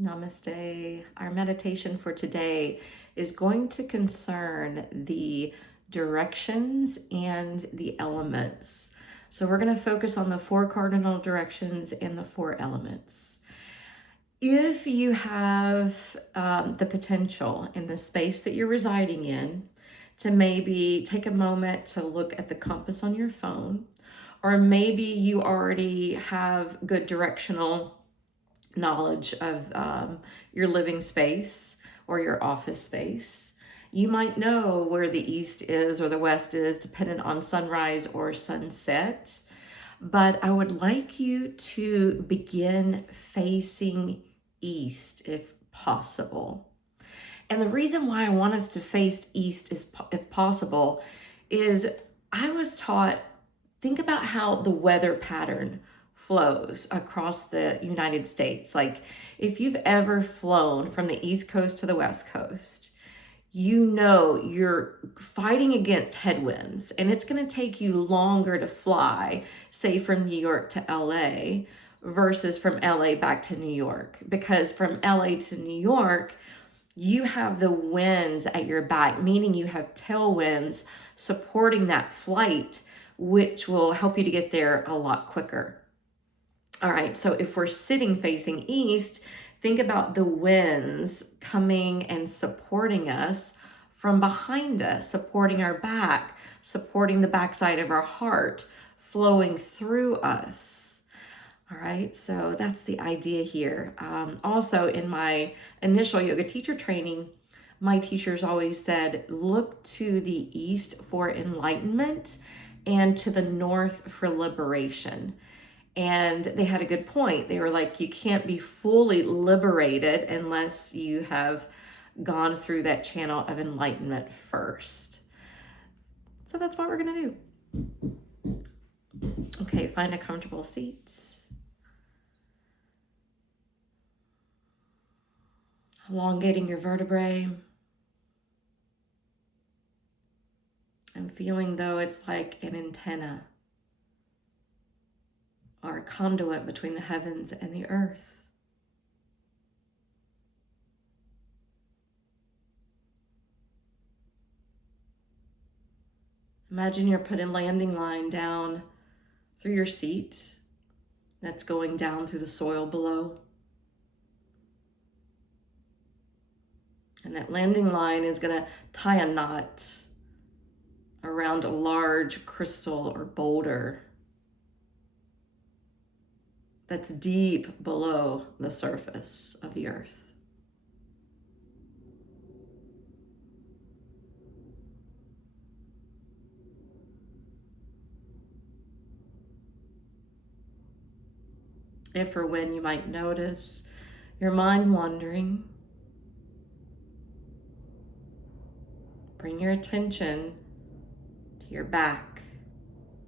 Namaste. Our meditation for today is going to concern the directions and the elements. So we're going to focus on the four cardinal directions and the four elements. If you have the potential in the space that you're residing in to maybe take a moment to look at the compass on your phone, or maybe you already have good directional knowledge of your living space or your office space. You might know where the east is or the west is, depending on sunrise or sunset. But I would like you to begin facing east if possible. And the reason why I want us to face east is, if possible, is I was taught, think about how the weather pattern flows across the United States. Like if you've ever flown from the East Coast to the West Coast, you know you're fighting against headwinds, and it's going to take you longer to fly, say from New York to LA versus from LA back to New York, because from LA to New York, you have the winds at your back, meaning you have tailwinds supporting that flight, which will help you to get there a lot quicker. All right, so if we're sitting facing east, think about the winds coming and supporting us from behind us, supporting our back, supporting the backside of our heart, flowing through us. All right, so that's the idea here. Also, in my initial yoga teacher training, my teachers always said, look to the east for enlightenment and to the north for liberation. And they had a good point. They were like, you can't be fully liberated unless you have gone through that channel of enlightenment first. So that's what we're going to do. Okay, find a comfortable seat. Elongating your vertebrae. I'm feeling though it's like an antenna or a conduit between the heavens and the earth. Imagine you're putting a landing line down through your seat that's going down through the soil below. And that landing line is going to tie a knot around a large crystal or boulder that's deep below the surface of the earth. If or when you might notice your mind wandering, bring your attention to your back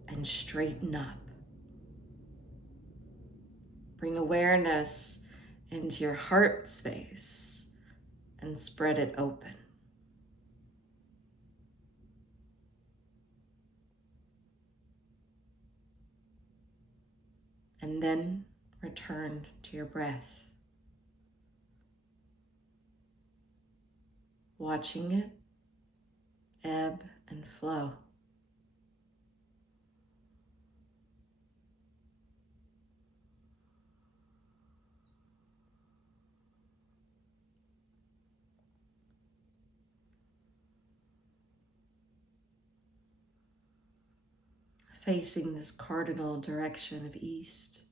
and straighten up. Bring awareness into your heart space and spread it open. And then return to your breath, watching it ebb and flow. Facing this cardinal direction of east.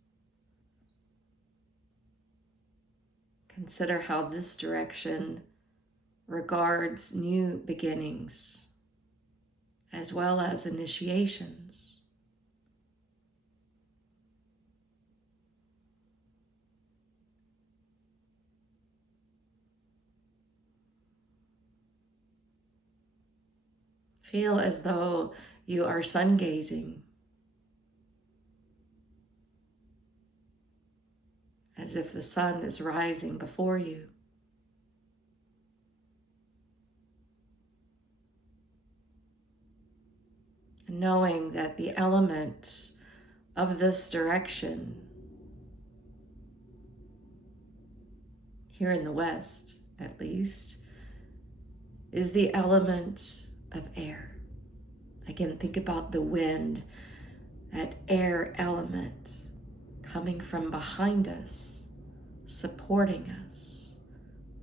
Consider how this direction regards new beginnings as well as initiations. Feel as though you are sun gazing, as if the sun is rising before you. And knowing that the element of this direction here in the West at least, is the element of air. Again, think about the wind, that air element coming from behind us, supporting us,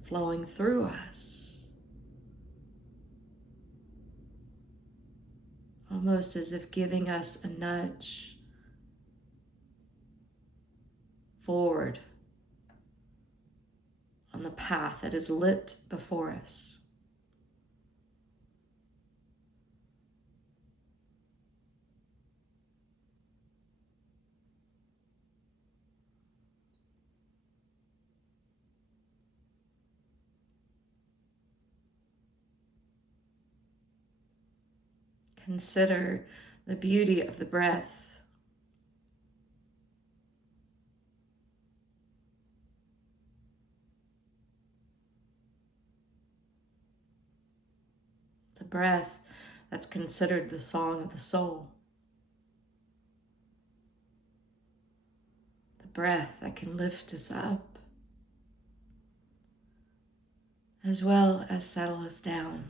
flowing through us. Almost as if giving us a nudge forward on the path that is lit before us. Consider the beauty of the breath. The breath that's considered the song of the soul. The breath that can lift us up, as well as settle us down.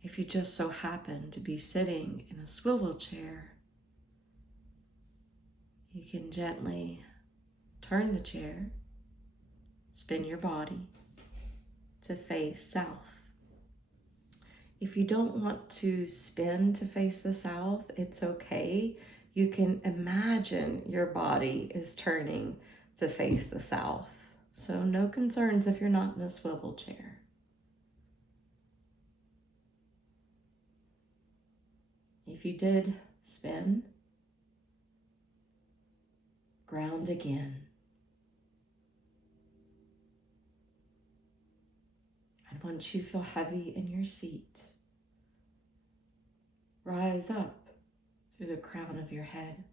If you just so happen to be sitting in a swivel chair, you can gently turn the chair, spin your body to face south. If you don't want to spin to face the south, it's okay. You can imagine your body is turning to face the south. So no concerns if you're not in a swivel chair. If you did spin, ground again. And once you feel heavy in your seat, rise up through the crown of your head.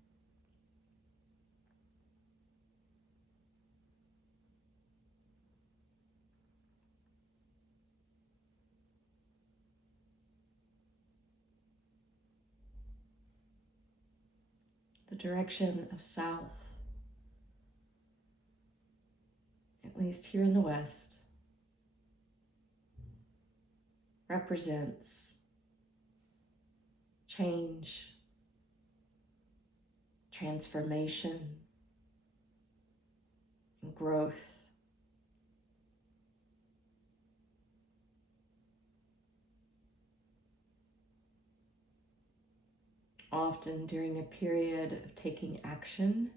The direction of south, at least here in the West, represents change, transformation, and growth. Often during a period of taking action,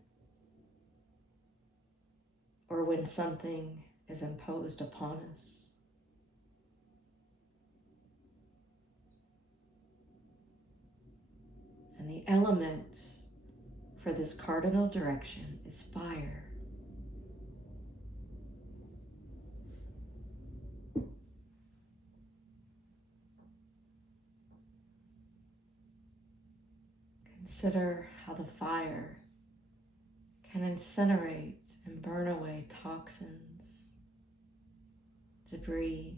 or when something is imposed upon us. And the element for this cardinal direction is fire. Consider how the fire can incinerate and burn away toxins, debris,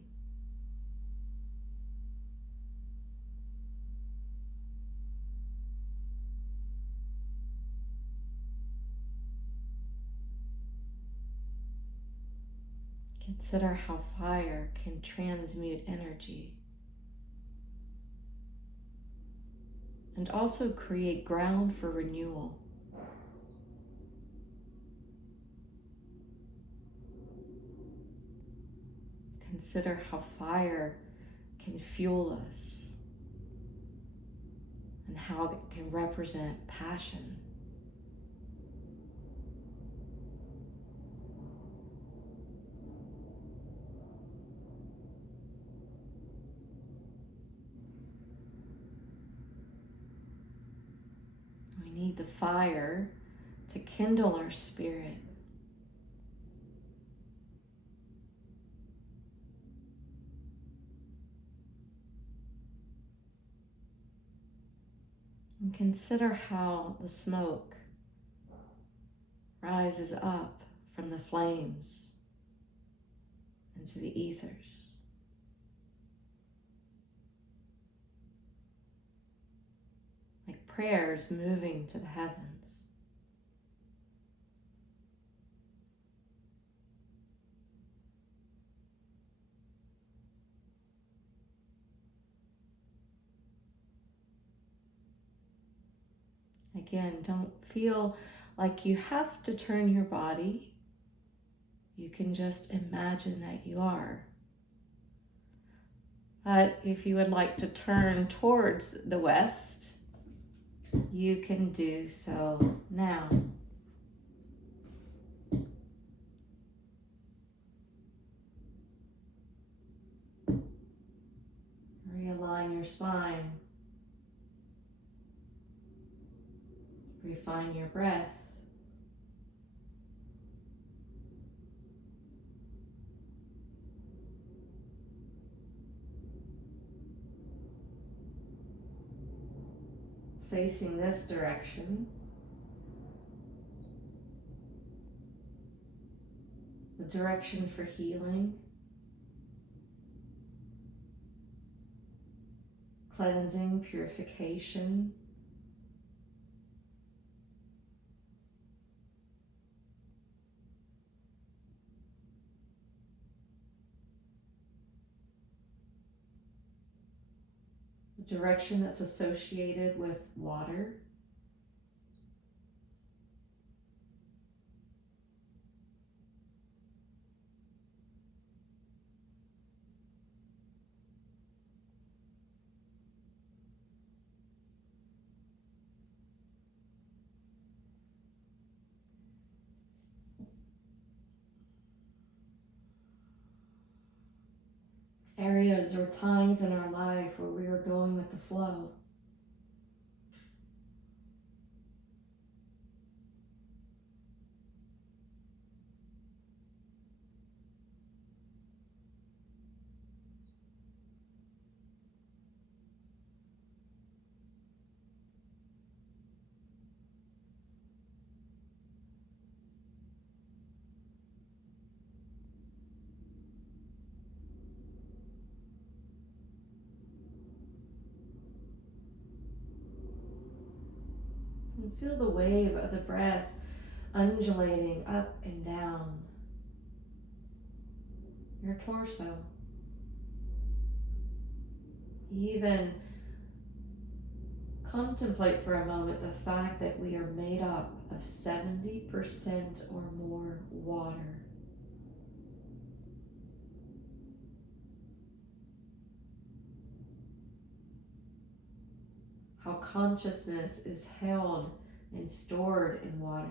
consider how fire can transmute energy and also create ground for renewal. Consider how fire can fuel us and how it can represent passion. We need the fire to kindle our spirit. And consider how the smoke rises up from the flames into the ethers. Like prayers moving to the heavens. Again, don't feel like you have to turn your body. You can just imagine that you are. But if you would like to turn towards the west, you can do so now. Realign your spine. Refine your breath. Facing this direction, the direction for healing, cleansing, purification, the direction that's associated with water, areas or times in our life where we are going with the flow. And feel the wave of the breath undulating up and down your torso. Even contemplate for a moment the fact that we are made up of 70% or more water. How consciousness is held and stored in water.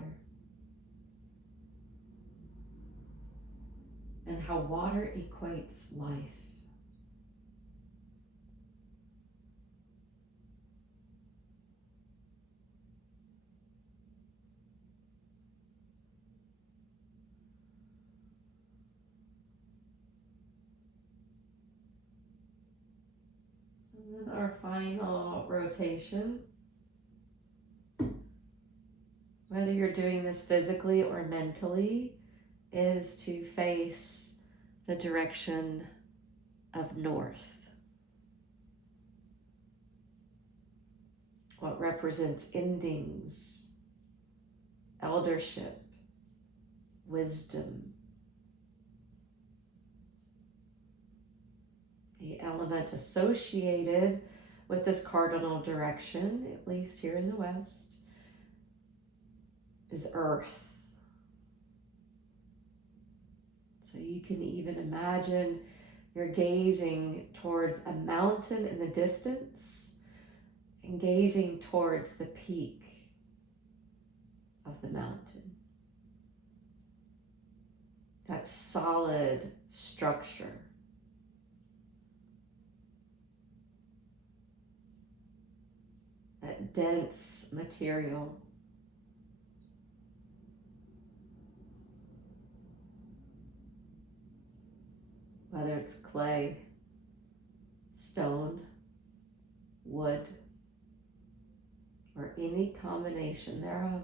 And how water equates life. And then our final rotation. Whether you're doing this physically or mentally, is to face the direction of north. What represents endings, eldership, wisdom. The element associated with this cardinal direction, at least here in the West, is earth. So you can even imagine you're gazing towards a mountain in the distance and gazing towards the peak of the mountain. That solid structure. That dense material. Whether it's clay, stone, wood, or any combination thereof.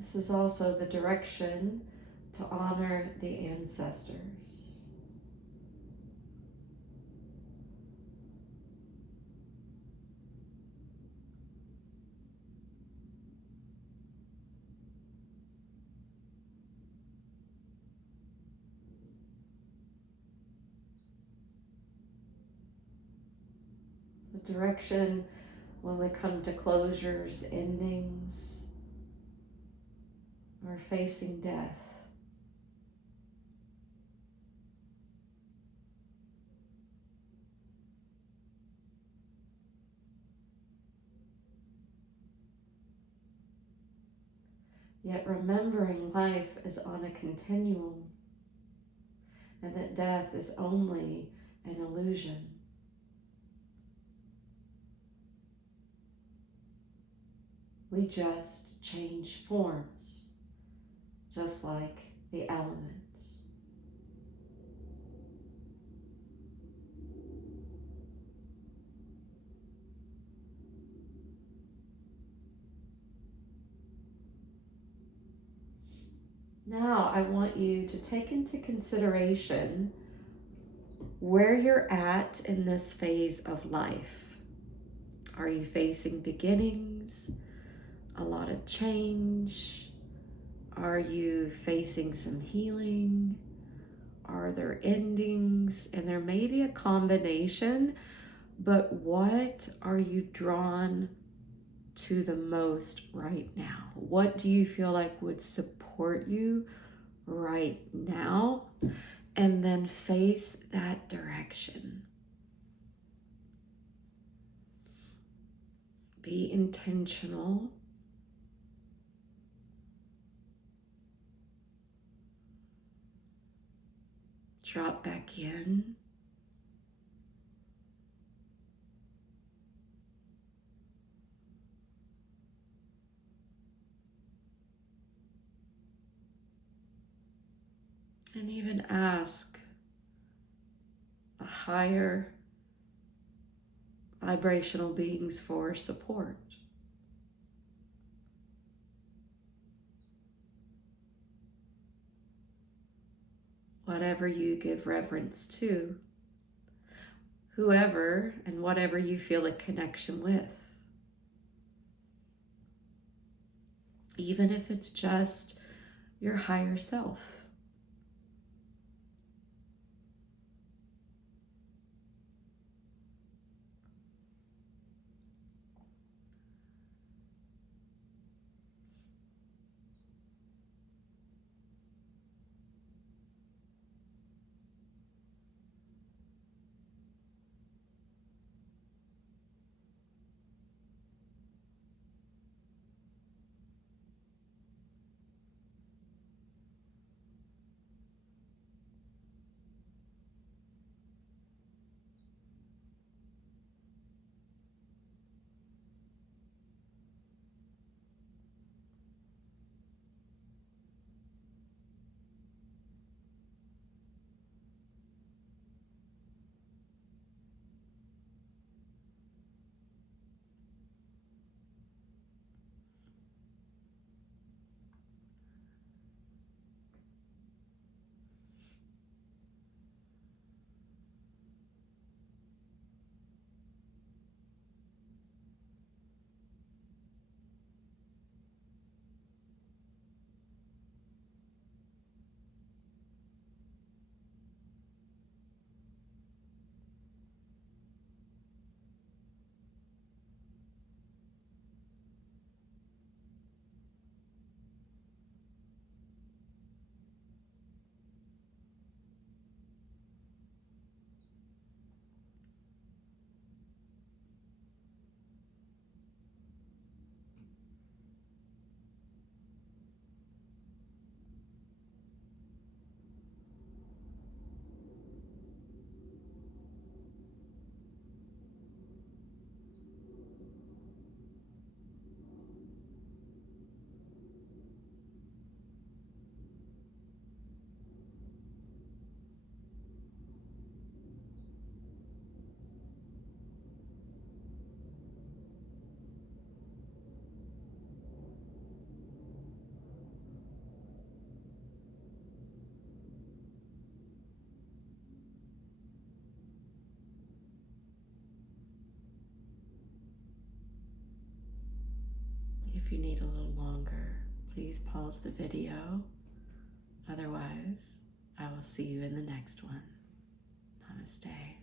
This is also the direction to honor the ancestors. The direction when we come to closures, endings, or facing death. Yet remembering life is on a continuum and that death is only an illusion. We just change forms, just like the elements. Now I want you to take into consideration where you're at in this phase of life. Are you facing beginnings? A lot of change? Are you facing some healing? Are there endings? And there may be a combination, but what are you drawn to the most right now? What do you feel like would support you right now? And then face that direction. Be intentional. Drop back in. And even ask the higher vibrational beings for support. Whatever you give reverence to, whoever and whatever you feel a connection with. Even if it's just your higher self. If you need a little longer, please pause the video. Otherwise, I will see you in the next one. Namaste.